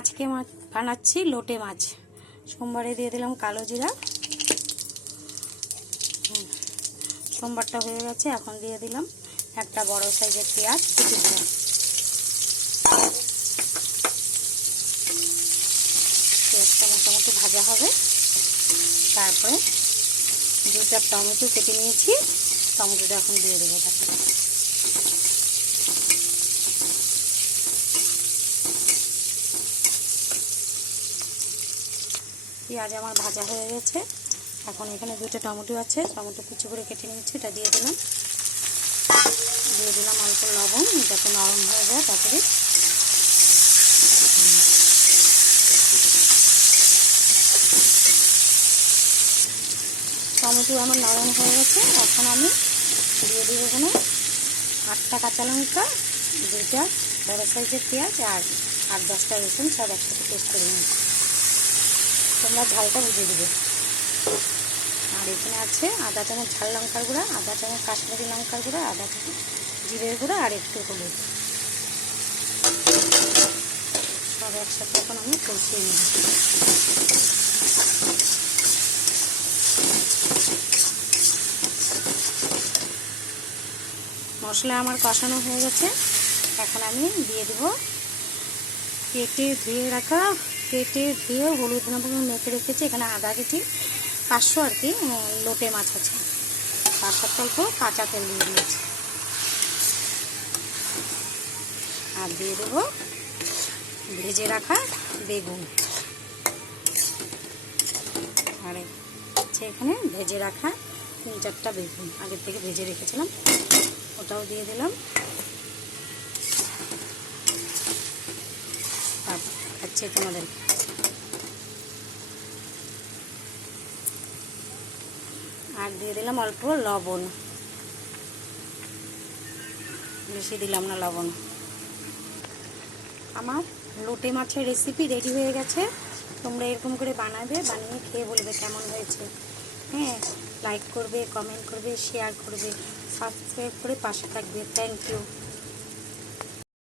আজকে বানাচ্ছি লোটে মাছ। সোমবারে দিয়ে দিলাম কালো জিরা। সোমবারটা হয়ে গেছে, এখন দিয়ে দিলাম একটা বড় সাইজের পেঁয়াজ কুচি করে। পেঁয়াজটা মোটামুটি ভাজা হবে। তারপরে দুটা টমেটো কেটে নিয়েছি, টমেটোটা এখন দিয়ে দেবো। তাকে পেঁয়াজ আমার ভাজা হয়ে গেছে। এখন এখানে দুটো টমেটো আছে, টমেটো কুচি করে কেটে নিয়েছি, এটা দিয়ে দিলাম। দিয়ে দিলাম অল্প লবণ, যাতে নরম হয়ে যায় তারপরে। টমেটো আমার নরম হয়ে গেছে। এখন আমি দিয়ে দিব এখানে 8টা কাঁচা লঙ্কা, 2টা বড় সাইজের পেঁয়াজ আর 8-10টা রসুন, সব একসাথে পেস্ট করে নিয়েছি। তোমরা ঝালটা বুঝে দেবে। আর এখানে আছে আধা চামচ ঝাল লঙ্কার গুঁড়া, আধা চামচ কাশ্মীরি লঙ্কার গুঁড়া, আধা চামচ জিরের গুঁড়া আর একটু হলুদ, সব একসাথে এখন আমি কষিয়ে নেব। মশলা আমার কষানো হয়ে গেছে। এখন আমি দিয়ে দেব কেটে ধুয়ে হলুদ লবণ মেখে রেখেছি। এখানে আধা কেজি 500 আর কি লোটে মাছ আছে, তার সাথে অল্প কাঁচা তেল দিয়ে দিয়েছি। আর দিয়ে দেবো ভেজে রাখা বেগুন, আর হচ্ছে এখানে ভেজে রাখা 3-4টা বেগুন আগের থেকে ভেজে রেখেছিলাম, ওটাও দিয়ে দিলাম। তারপর খাচ্ছে তোমাদের। আর দিয়ে দিলাম অল্প লবণ, বেশি দিলাম না লবণ। আমার লোটে মাছের রেসিপি রেডি হয়ে গেছে। তোমরা এরকম করে বানাবে, বানিয়ে খেয়ে বলবে কেমন হয়েছে। হ্যাঁ, লাইক করবে, কমেন্ট করবে, শেয়ার করবে, সাবস্ক্রাইব করে পাশে থাকবে। Thank you.